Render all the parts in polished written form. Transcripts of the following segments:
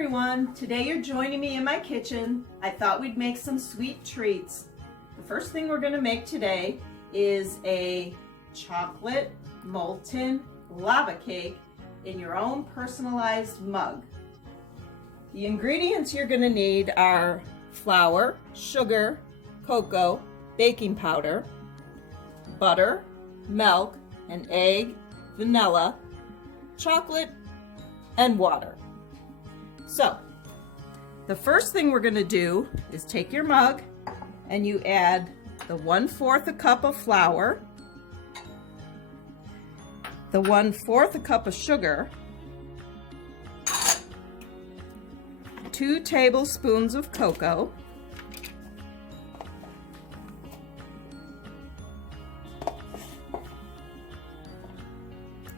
everyone, today you're joining me in my kitchen. I thought we'd make some sweet treats. The first thing we're going to make today is a chocolate molten lava cake in your own personalized mug. The ingredients you're going to need are flour, sugar, cocoa, baking powder, butter, milk, an egg, vanilla, chocolate, and water. So, the first thing we're going to do is take your mug and you add the 1/4 a cup of flour, the 1/4 a cup of sugar, 2 tablespoons of cocoa,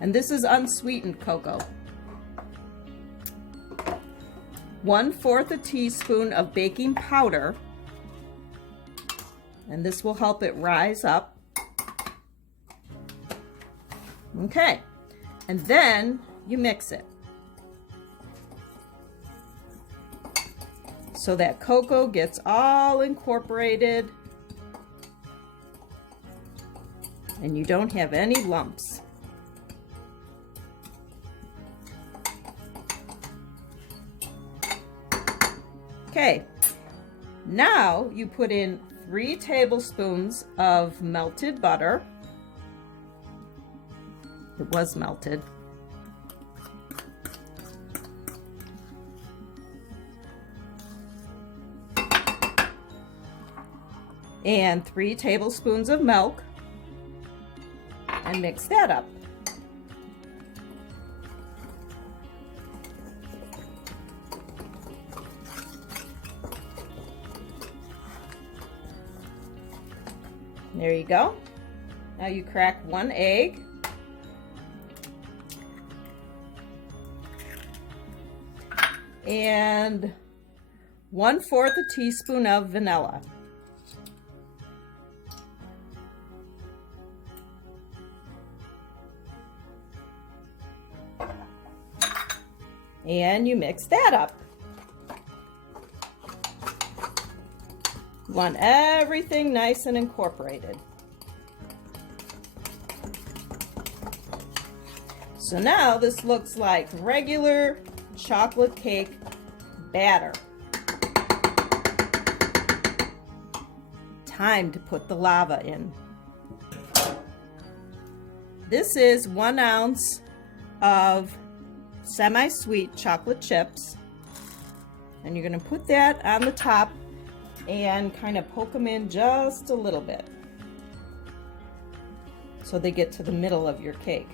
and this is unsweetened cocoa, 1/4 a teaspoon of baking powder, and this will help it rise up. Okay, and then you mix it so that cocoa gets all incorporated and you don't have any lumps. Okay, now you put in 3 tablespoons of melted butter. It was melted. And 3 tablespoons of milk, and mix that up. There you go. Now you crack 1 egg. And 1/4 a teaspoon of vanilla. And you mix that up. You want everything nice and incorporated. So now this looks like regular chocolate cake batter. Time to put the lava in. This is 1 ounce of semi-sweet chocolate chips, and you're going to put that on the top and kind of poke them in just a little bit so they get to the middle of your cake.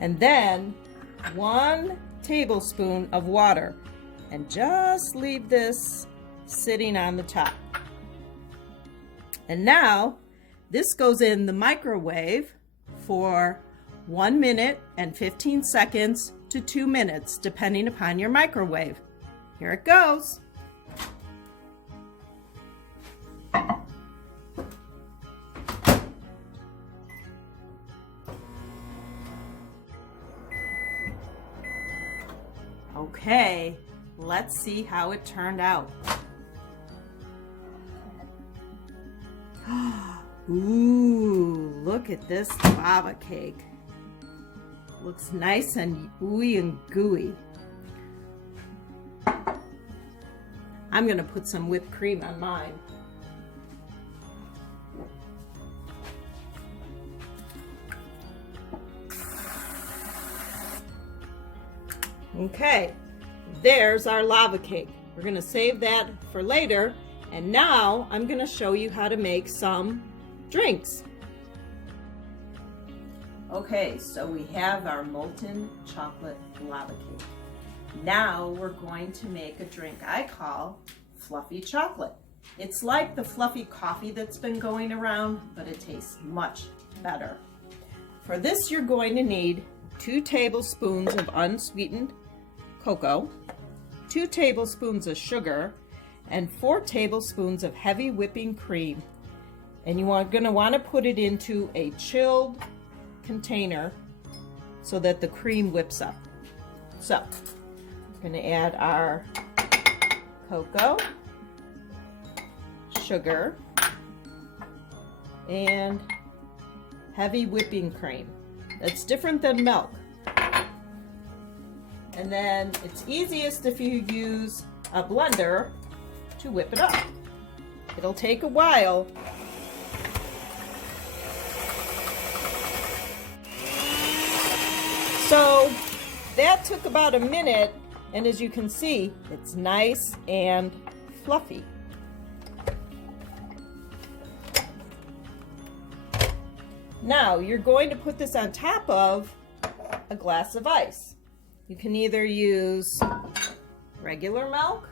And then 1 tablespoon of water, and just leave this sitting on the top. And now this goes in the microwave for 1 minute and 15 seconds to 2 minutes, depending upon your microwave. Here it goes. Okay, let's see how it turned out. Ooh, look at this lava cake. Looks nice and ooey and gooey. I'm gonna put some whipped cream on mine. Okay, there's our lava cake. We're gonna save that for later, and now I'm gonna show you how to make some drinks. Okay, so we have our molten chocolate lava cake. Now we're going to make a drink I call fluffy chocolate. It's like the fluffy coffee that's been going around, but it tastes much better. For this, you're going to need 2 tablespoons of unsweetened cocoa, 2 tablespoons of sugar, and 4 tablespoons of heavy whipping cream. And you are going to want to put it into a chilled container so that the cream whips up. So we're going to add our cocoa, sugar, and heavy whipping cream. That's different than milk. And then it's easiest if you use a blender to whip it up. It'll take a while. So that took about a minute, and as you can see, it's nice and fluffy. Now you're going to put this on top of a glass of ice. You can either use regular milk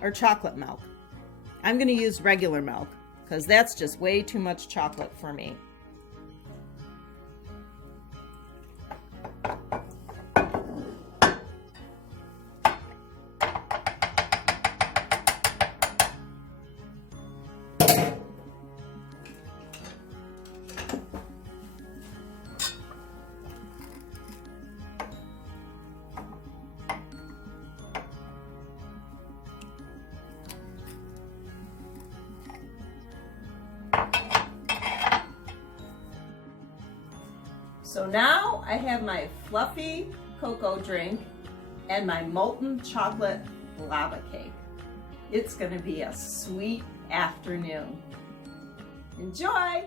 or chocolate milk. I'm going to use regular milk because that's just way too much chocolate for me. So now I have my fluffy cocoa drink and my molten chocolate lava cake. It's going to be a sweet afternoon. Enjoy!